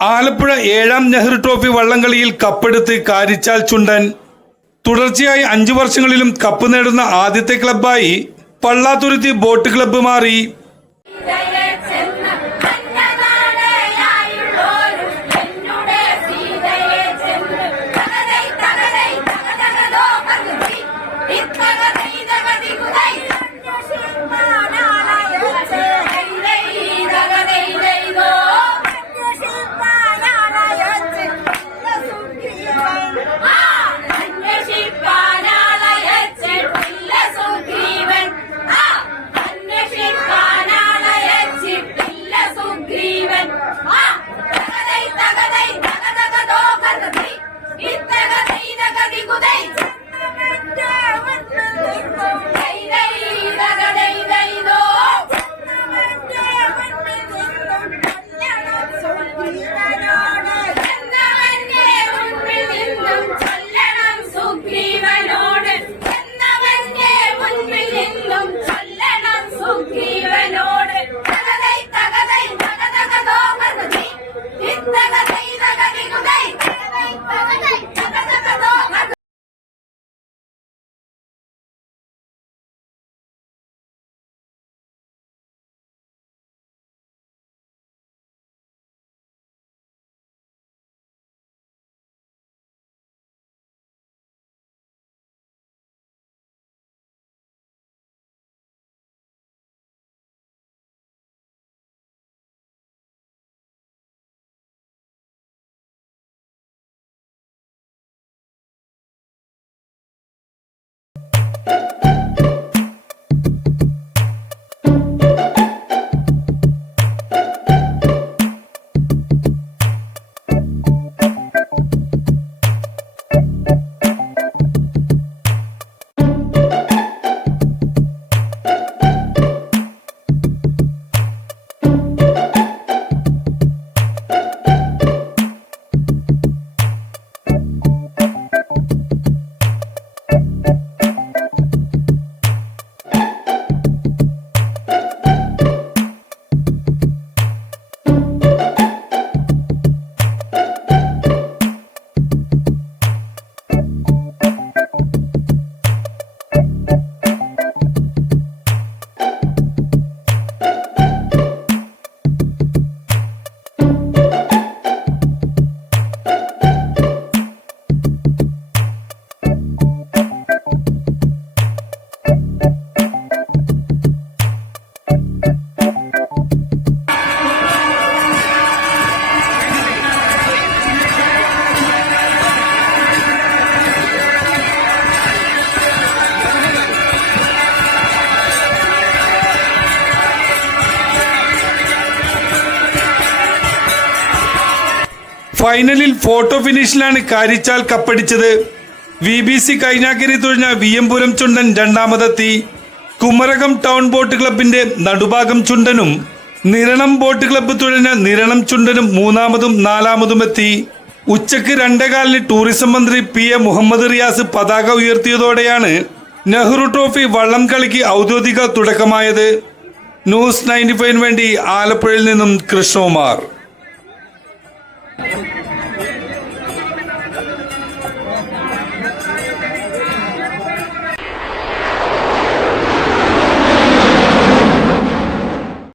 Alappuzha 7ാം Nehru trophy വള്ളംകളിയിൽ കപ്പെടുത്ത് Karichal Chundan. തുടർച്ചയായി 5 വർഷങ്ങളിലും cup നേടുന്ന ആദ്യത്തെ ക്ലബ്ബായി പള്ളാത്തുരുത്തി ബോട്ട് ക്ലബ്ബ് മാറി. ഫൈനലിൽ ഫോട്ടോ ഫിനിഷിലാണ് കാരിച്ചാൽ കപ്പടിച്ചത്. VBC കൈനാക്കരി തുഴഞ്ഞ വിയമ്പുരം ചുണ്ടൻ രണ്ടാമതെത്തി. കുമരകം ടൗൺ ബോട്ട് ക്ലബിന്റെ നടുഭാഗം ചുണ്ടനും നിരണം ബോട്ട് ക്ലബ്ബ് തുഴഞ്ഞ നിരണം ചുണ്ടനും മൂന്നാമതും നാലാമതും എത്തി. ഉച്ചയ്ക്ക് 2:15 ടൂറിസം മന്ത്രി PM മുഹമ്മദ് റിയാസ് പതാക ഉയർത്തിയതോടെയാണ് നെഹ്റു ട്രോഫി വള്ളം കളിക്ക് ഔദ്യോഗിക തുടക്കമായത്. ന്യൂസ് 95 വേണ്ടി ആലപ്പുഴയിൽ നിന്നും കൃഷ്ണകുമാർ.